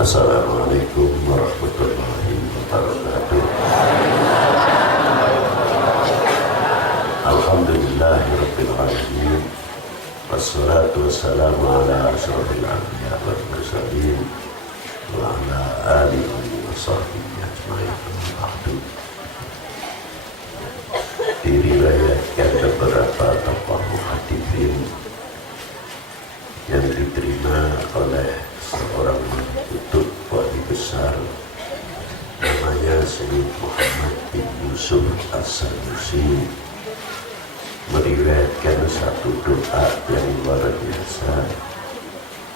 Assalamualaikum warahmatullahi wabarakatuh. Alhamdulillahirabbil alamin. Wassalatu wassalamu ala asyrofil anbiya wal mursalin wa ala alihi wa sahbihi ajmain. Diriwayatkan beberapa tokoh muhaditsin yang diterima oleh seorang penuntut wali besar namanya Syekh Muhammad bin Yusuf As-Sanusi, meriwayatkan satu doa yang luar biasa.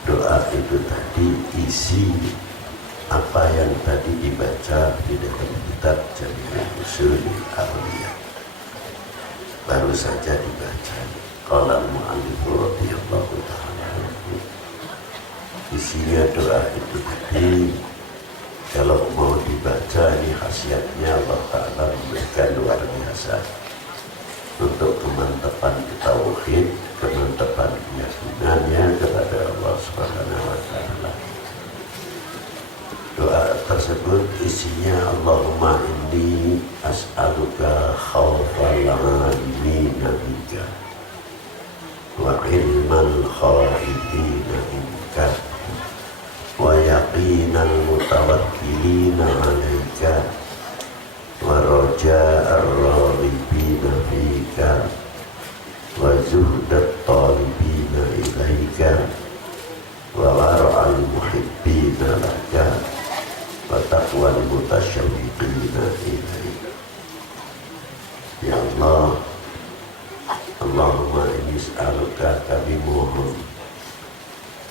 Doa itu tadi isi apa yang tadi dibaca di dalam kitab Jami'ul Ushulil Awliya, baru saja dibaca. Qala al-mu'allif radhiyallahu ta'ala anhu, isinya doa itu tadi kalau mau dibaca ini khasiatnya Allah Ta'ala memberikan luar biasa untuk kemantapan tauhid, kemantapan keyakinannya kepada Allah Subhanahu wa Ta'ala. Doa tersebut isinya Allahumma inni as'aluka khawfal alimina bika wa ilmal khaifina minka wa yaqinal mutawakkilina alaika wa raja'ar raghibina fika wa zuhdat talibina ilaika wa wara'al muhibbina laka wa taqwal mutasyawwiqina ilaika. Ya Allah, Allahumma inni as'aluka, kami mohon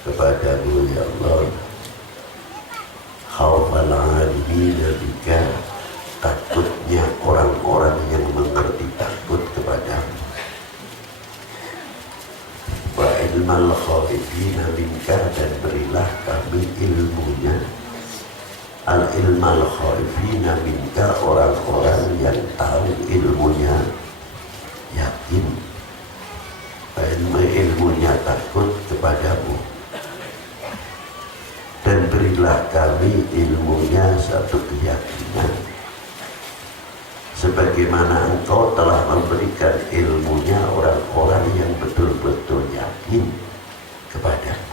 kepadamu ya Allah, khawfal alimina bika, takutnya orang-orang yang mengerti takut kepadamu, wa ilmal khaifina minka, dan berilah kami ilmunya, al ilmal khaifina minka, orang-orang yang tahu ilmunya yakin, ilmunya takut kepadamu, dan berilah kami ilmunya satu keyakinan sebagaimana Engkau telah memberikan ilmunya orang-orang yang betul-betul yakin kepadamu.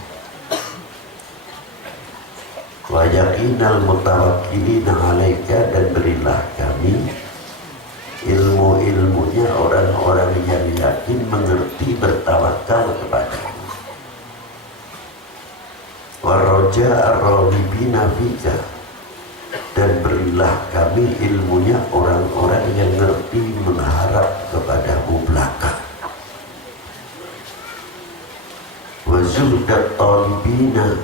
Wa yaqinal mutawakkilina alaika, dan berilah kami ilmu-ilmunya orang-orang yang yakin mengerti bertawakal kepadamu. Wa raja'ar raghibina fika, dan berilah kami ilmunya orang-orang yang ngerti mengharap kepadamu belaka. Wa zuhdat talibina,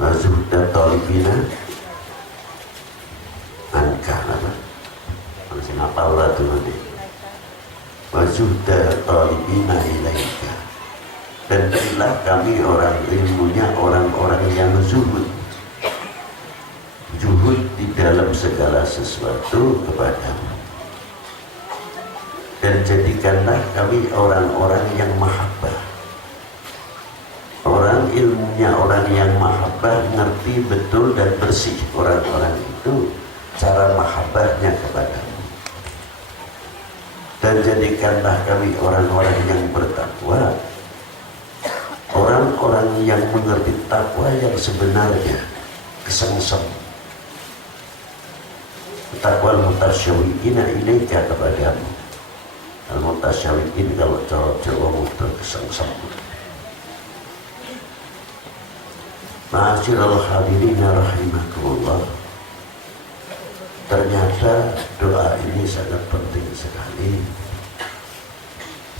wa zuhdat talibina anka, masih ngapal lah tuh nanti. Wa zuhdat talibina ilaika, dan berilah kami orang ilmunya orang-orang yang zuhud, juhud di dalam segala sesuatu kepadamu, dan jadikanlah kami orang-orang yang mahabbah, orang ilmunya orang yang mahabbah, ngerti betul dan bersih orang-orang itu cara mahabbahnya kepadamu, dan jadikanlah kami orang-orang yang bertakwa, orang-orang yang mengerti takwa yang sebenarnya, kesengsem, taqwal mutasyawiqina ilaika, kepadamu. Al-mutasyawiqin kalau Jawa mudah kesengsem. Ma'asyiral hadirina rahimakumullah, ternyata doa ini sangat penting sekali,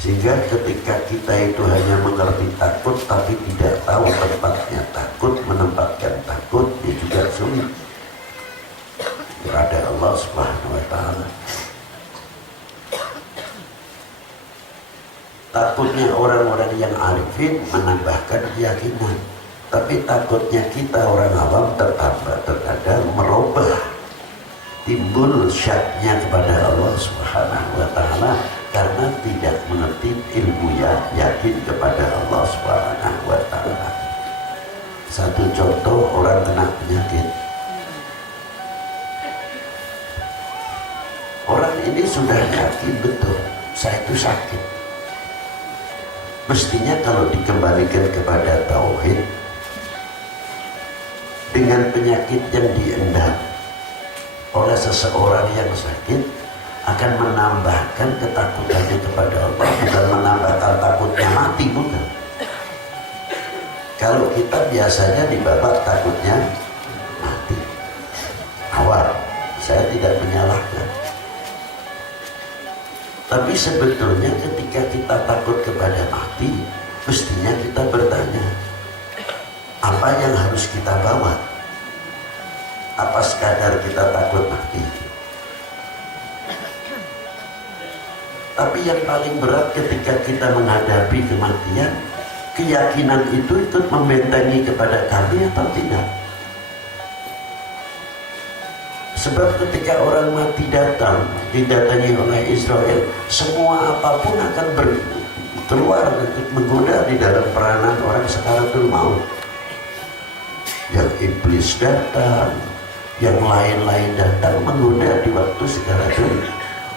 sehingga ketika kita itu hanya mengerti takut tapi tidak tahu tempatnya takut, menempatkan takut, dia juga sulit kepada Allah Subhanahu wa Ta'ala. Takutnya orang-orang yang arifin menambahkan keyakinan, tapi takutnya kita orang awam terkadang merubah, timbul syaknya kepada Allah Subhanahu wa Ta'ala karena tidak mengerti ilmu yakin kepada Allah Subhanahu wa Ta'ala. Satu contoh, orang kena penyakit, orang ini sudah yakin betul saya itu sakit. Mestinya kalau dikembalikan kepada tauhid, dengan penyakit yang diendap oleh seseorang yang sakit akan menambahkan ketakutannya kepada Allah, bukan menambahkan takutnya mati, bukan. Kalau kita biasanya di babak takutnya mati. Awal, saya tidak menyalahkan. Tapi sebetulnya ketika kita takut kepada mati, mestinya kita bertanya, apa yang harus kita bawa? Apa sekadar kita takut mati? Tapi yang paling berat ketika kita menghadapi kematian, keyakinan itu ikut membentengi kepada kami atau tidak? Sebab ketika orang mati datang, didatangi oleh Israel, semua apapun akan keluar menggoda di dalam peranan orang sekaratul maut. Yang iblis datang, yang lain-lain datang menggoda di waktu sekaratul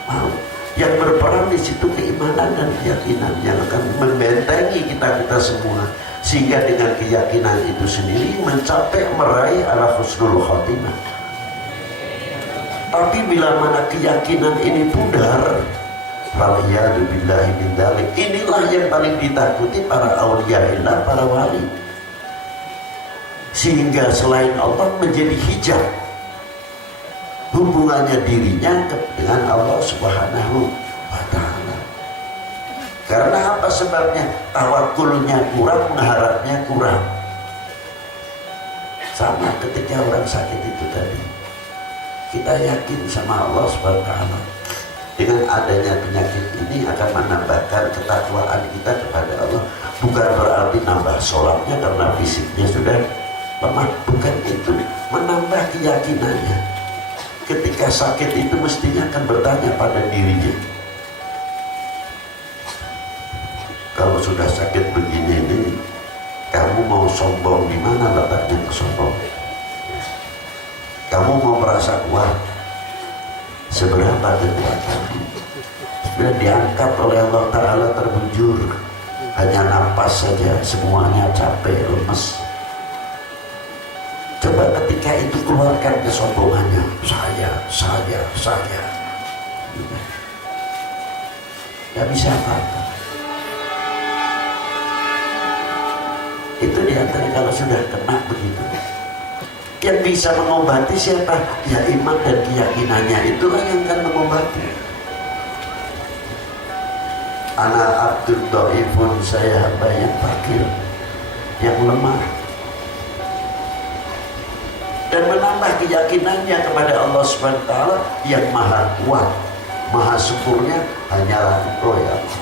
maut. Yang berperan di situ keimanan dan keyakinan yang akan membentengi kita semua, sehingga dengan keyakinan itu sendiri mencapai meraih ala husnul khotimah. Tapi bila mana keyakinan ini pudar, waliyadzubillahi min dzalik, inilah yang paling ditakuti para auliyaillah, para wali, sehingga selain Allah menjadi hijab hubungannya dirinya dengan Allah Subhanahu wa Ta'ala. Karena apa sebabnya? Tawakulnya kurang, mengharapnya kurang. Sama ketika orang sakit itu tadi, kita yakin sama Allah Subhanahu wa Ta'ala. Dengan adanya penyakit ini akan menambahkan ketakwaan kita kepada Allah. Bukan berarti nambah sholatnya karena fisiknya sudah lemah, bukan itu. Menambah keyakinannya. Ketika sakit itu mestinya akan bertanya pada dirinya, kalau sudah sakit begini ini, kamu mau sombong di mana letaknya kesombong? Kamu mau merasa kuat? Seberapa kekuatan? Sudah diangkat oleh Allah Ta'ala terbujur, hanya napas saja semuanya capek, lemes. Coba ketika itu keluarkan kesombongannya, saya. Gak bisa apa-apa. Itu diantara kalau sudah kena begitu. Yang bisa mengobati siapa? Ya iman dan keyakinannya, itulah yang akan mengobati. Ana abdul dhaifun, saya hamba yang fakir, yang lemah. Dan menambah keyakinannya kepada Allah Subhanahu wa Ta'ala yang maha kuat, maha syukurnya hanyalah Engkau ya Allah.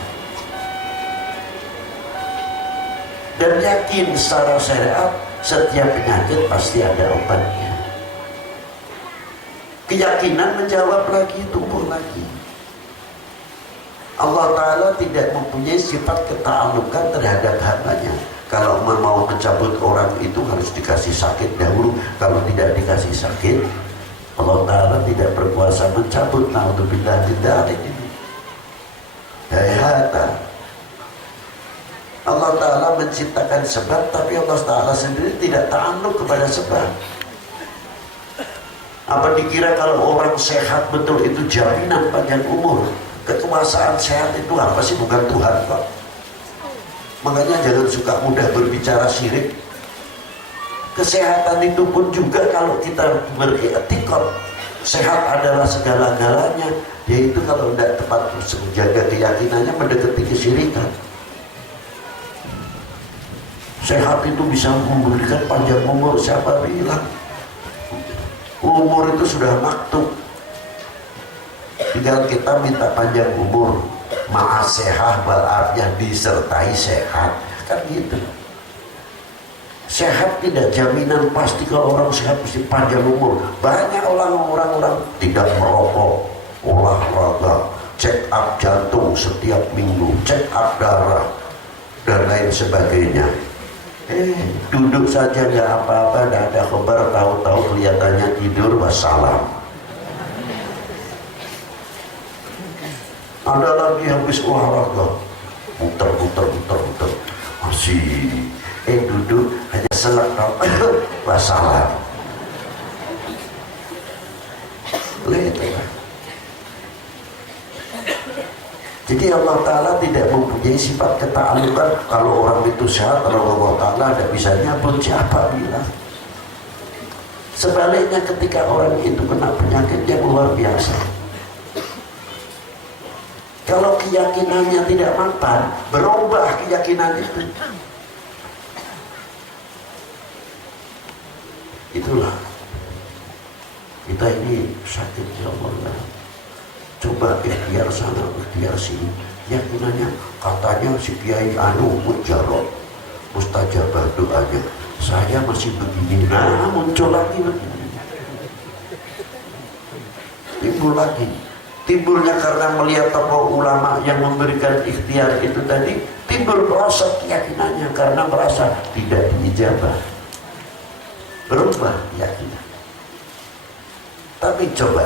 Dan yakin secara syariat setiap penyakit pasti ada obatnya. Keyakinan menjawab lagi, tumbuh lagi. Allah Ta'ala tidak mempunyai sifat keta'alukan terhadap hambanya. Kalau mau mencabut orang itu harus dikasih sakit dahulu. Kalau tidak dikasih sakit, Allah Ta'ala tidak berkuasa mencabut. Na'udzubillah min dzalik ini. Hayata. Allah Ta'ala menciptakan sebab, tapi Allah Ta'ala sendiri tidak ta'alluq kepada sebab. Apa dikira kalau orang sehat betul itu jaminan panjang umur? Kekuasaan sehat itu apa sih? Bukan Tuhan kok. Makanya jangan suka mudah berbicara syirik. Kesehatan itu pun juga kalau kita beriktikad sehat adalah segala-galanya, yaitu kalau tidak tepat menjaga keyakinannya mendekati kesyirikan. Sehat itu bisa memberikan panjang umur, siapa bilang? Umur itu sudah maktub. Tinggal kita minta panjang umur, ma'asehah wal-afiyah, disertai sehat, kan gitu. Sehat tidak jaminan pasti. Kalau orang sehat mesti panjang umur. Banyak orang-orang tidak merokok, olahraga, check up jantung setiap minggu, check up darah dan lain sebagainya. Duduk saja nggak apa-apa, nggak ada kabar, tahu-tahu kelihatannya tidur, wassalam. Ada lagi habis olahraga, muter, masih duduk hanya selak, wassalam. Lihat ya. Jadi Allah Ta'ala tidak mempunyai sifat keta'alukan. Kalau orang itu sehat, kalau Allah Ta'ala tidak bisanya pun siapa bilang. Sebaliknya ketika orang itu kena penyakit yang luar biasa, kalau keyakinannya tidak mampan, berubah keyakinan itu. Itulah kita ini sakit ya Allah. Coba ikhtiar sana, ikhtiar sini. Keyakinannya katanya si Kiai Anu mujarab, mustajabah doanya. Saya masih begini, nah muncul lagi begini. Timbul lagi. Timbulnya karena melihat tokoh ulama yang memberikan ikhtiar itu tadi, timbul rasa keyakinannya karena merasa tidak diijabah. Berubah keyakinan. Tapi coba,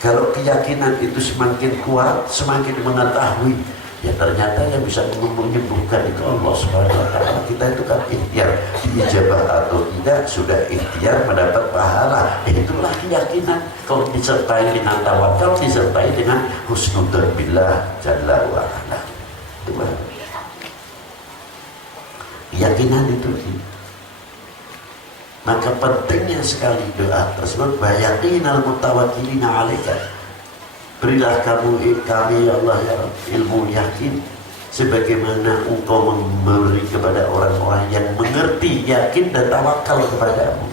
kalau keyakinan itu semakin kuat, semakin mengetahui, ya ternyata yang bisa menyembuhkan itu Allah Subhanahu wa Ta'ala. Kita itu kan ikhtiar, diijabah atau tidak, sudah ikhtiar mendapat pahala. Itulah keyakinan. Kalau disertai dengan tawakal, disertai dengan husnudzon billah jalla wa ala. Itu keyakinan itu. Maka pentingnya sekali doa tersebut, bayakinal mutawakkilina alaika. Berilah kami ya Allah ya ilmu yakin sebagaimana engkau memberi kepada orang-orang yang mengerti, yakin dan tawakal kepadamu.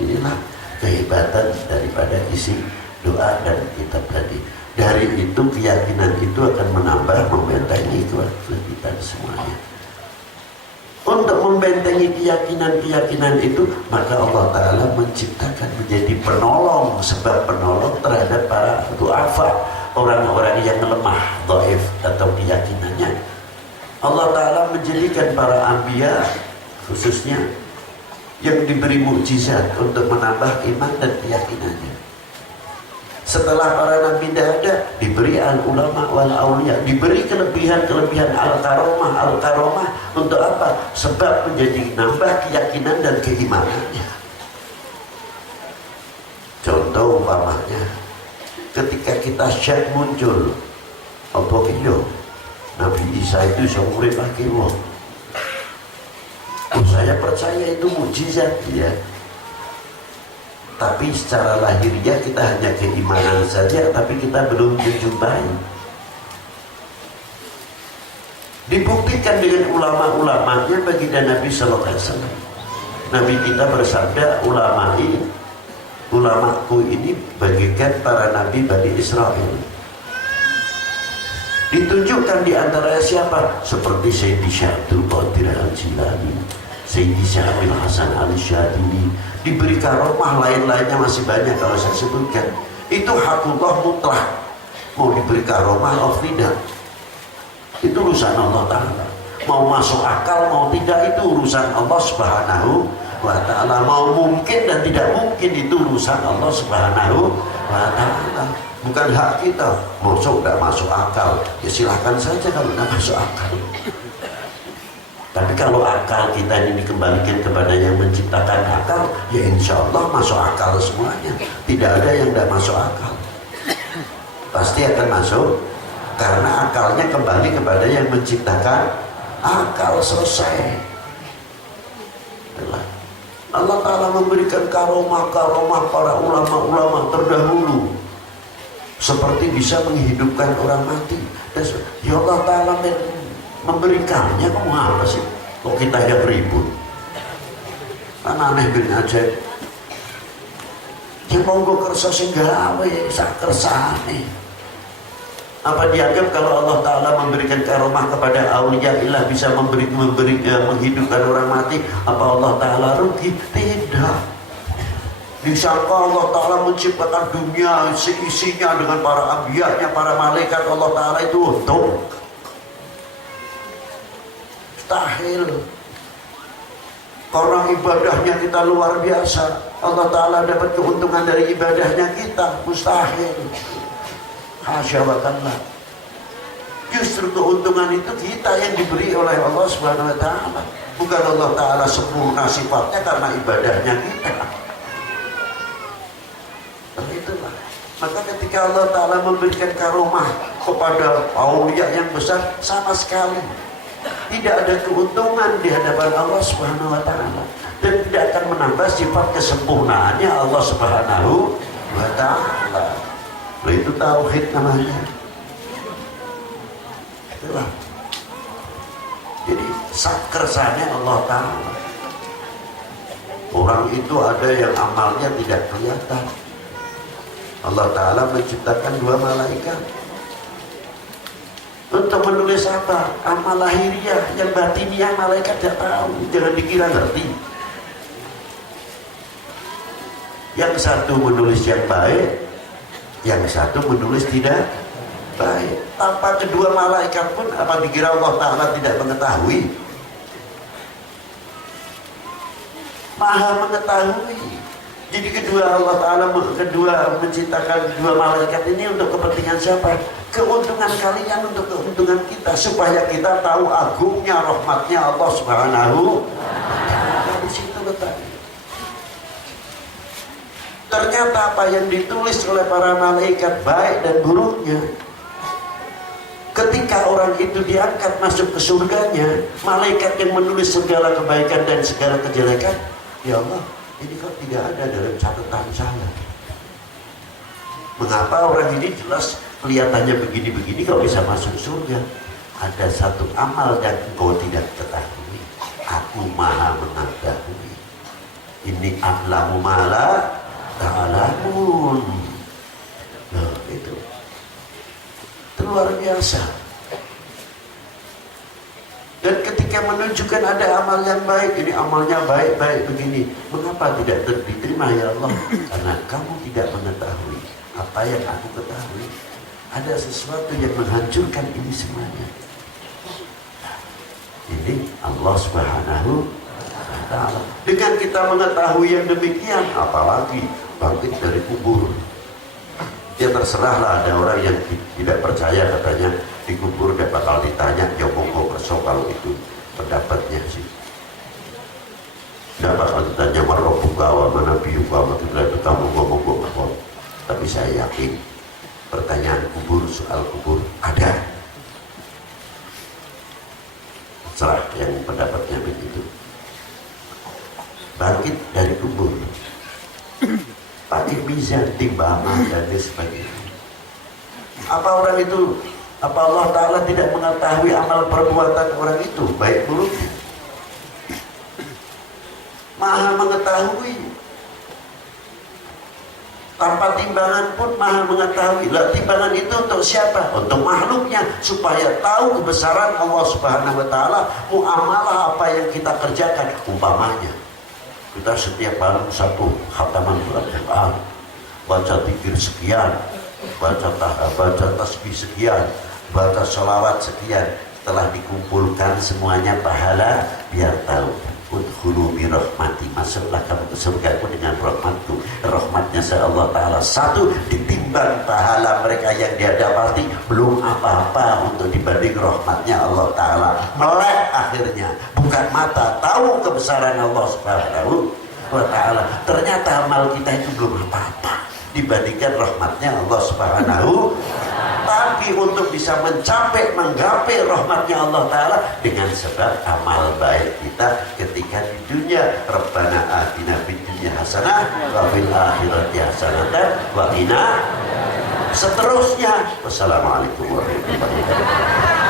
Inilah kehebatan daripada isi doa dan kitab tadi. Dari itu keyakinan itu akan menambah, membentengi kewajiban semuanya. Untuk membentengi keyakinan-keyakinan itu, maka Allah Ta'ala menciptakan menjadi penolong, sebab penolong terhadap para du'afa, orang-orang yang lemah, dhaif atau keyakinannya. Allah Ta'ala menjadikan para anbiya khususnya yang diberi mukjizat untuk menambah iman dan keyakinannya. Setelah para nabi tidak ada, diberi al-ulama wal aulia, diberi kelebihan-kelebihan al-karomah untuk apa? Sebab menjadi nambah keyakinan dan keimanannya. Contoh umpamanya, ketika kita syak muncul, apa itu? Nabi Isa itu seumur lagi loh. Saya percaya itu mukjizat ya. Tapi secara lahiriah kita hanya keimanan saja, tapi kita belum menjumpai. Dibuktikan dengan ulama-ulamanya baginda Nabi Sallallahu Alaihi Wasallam. Nabi kita bersabda, ulamaku ini bagikan para nabi Bani Israel. Ditunjukkan di antara siapa? Seperti Sayyidi Syabdul Qadir Al-Jilani, Sayyidi Syahbil Hasan Al-Syadili. Diberi karomah lain-lainnya masih banyak kalau saya sebutkan. Itu hakullah mutlak. Mau diberi karomah atau tidak, itu urusan Allah Ta'ala. Mau masuk akal mau tidak, itu urusan Allah Subhanahu wa Ta'ala. Mau mungkin dan tidak mungkin, itu urusan Allah Subhanahu wa Ta'ala. Bukan hak kita. Masuk tidak masuk akal, ya silahkan saja kalau tidak masuk akal. Tapi kalau akal kita ini dikembalikan kepada yang menciptakan akal, ya insya Allah masuk akal semuanya. Tidak ada yang tidak masuk akal. Pasti akan masuk, karena akalnya kembali kepada yang menciptakan akal. Selesai. Allah Ta'ala memberikan karomah-karomah para ulama-ulama terdahulu, seperti bisa menghidupkan orang mati. Dan ya Allah Ta'ala memberikannya, kok apa sih? Kok kita yang ribut? Kan aneh bin ajaib. Yang monggo kersa sehingga apa ya, sak kersane. Apa dianggap kalau Allah Ta'ala memberikan karomah kepada aulia ilah bisa menghidupkan orang mati, apa Allah Ta'ala rugi? Tidak. Disangka Allah Ta'ala menciptakan dunia seisinya dengan para anbiya'nya, para malaikat, Allah Ta'ala itu untung. Mustahil. Karena ibadahnya kita luar biasa, Allah Ta'ala dapat keuntungan dari ibadahnya kita. Mustahil. Hasya wa kalla. Justru keuntungan itu kita yang diberi oleh Allah Subhanahu wa Ta'ala. Bukan Allah Ta'ala sempurna sifatnya karena ibadahnya kita. Itulah. Maka ketika Allah Ta'ala memberikan karomah kepada aulia yang besar, sama sekali tidak ada keuntungan di hadapan Allah Subhanahu wa Ta'ala, dan tidak akan menambah sifat kesempurnaannya Allah Subhanahu wa Ta'ala. Itu tauhid namanya. Itulah. Jadi sakersanya Allah Ta'ala. Orang itu ada yang amalnya tidak kelihatan. Allah Ta'ala menciptakan 2 malaikat untuk menulis apa? Amal lahiriah, yang batiniah malaikat tidak tahu. Jangan dikira ngerti. Yang satu menulis yang baik, yang satu menulis tidak baik. Tanpa kedua malaikat pun apa dikira Allah Ta'ala tidak mengetahui? Maha mengetahui. Jadi kedua Allah Ta'ala menciptakan 2 malaikat ini untuk kepentingan siapa? Keuntungan kalian, untuk keuntungan kita, supaya kita tahu agungnya rahmatnya Allah Subhanahu wa Ta'ala. Di situ letaknya. Ternyata apa yang ditulis oleh para malaikat baik dan buruknya, ketika orang itu diangkat masuk ke surganya, malaikat yang menulis segala kebaikan dan segala kejelekan, ya Allah, ini kok tidak ada dalam catatan saya. Mengapa orang ini jelas kelihatannya begini-begini kok bisa masuk surga? Ada satu amal yang engkau tidak ketahui. Aku maha mengetahui. Ini a'lamu ma la ta'lamun. Nah, itu luar biasa. Dan ketika menunjukkan ada amal yang baik, ini amalnya baik-baik begini, mengapa tidak diterima ya Allah? Karena kamu tidak mengetahui apa yang aku ketahui. Ada sesuatu yang menghancurkan ini semuanya. Ini Allah Subhanahu wa Ta'ala. Dengan kita mengetahui yang demikian, apalagi bangkit dari kubur. Ya terserahlah, ada orang yang tidak percaya, katanya di kubur dia bakal ditanya, ya monggo kerso, kalau itu pendapatnya sih. Dia bakal ditanya marrobuka wa manabiyuka wa itu kamu ngomong. Tapi saya yakin pertanyaan kubur, soal kubur ada. Serah yang pendapatnya begitu. Bangkit dari kubur, pakai mizan, timbangan dan sebagainya. Apa orang itu, apa Allah Ta'ala tidak mengetahui amal perbuatan orang itu baik buruk? Maha mengetahui. Tanpa timbangan pun maha mengetahui. Lah, timbangan itu untuk siapa? Untuk makhluknya, supaya tahu kebesaran Allah Subhanahu wa Ta'ala. Muamalah apa yang kita kerjakan, umpamanya kita setiap malam 1 khataman Al-Quran, baca zikir sekian, baca tasbih sekian, baca sholawat sekian, telah dikumpulkan semuanya pahala, biar tahu. Udkhulu bi rahmati, masuklah kamu ke surgaku dengan rahmatku. Rahmatnya saya Allah Ta'ala 1 ditimbang pahala mereka yang didapati belum apa-apa untuk dibanding rahmatnya Allah Ta'ala. Melek akhirnya, bukan mata, tahu kebesaran Allah Subhanahu wa Ta'ala. Ternyata amal kita itu belum apa-apa dibandingkan rahmatnya Allah Subhanahu. Tapi untuk bisa mencapai, menggapai rahmatnya Allah Ta'ala dengan sebab amal baik kita ketika di dunia. Rabbana atina fid dunya hasanah wa fil akhirati hasanah wa qina. Seterusnya, wassalamualaikum warahmatullahi wabarakatuh.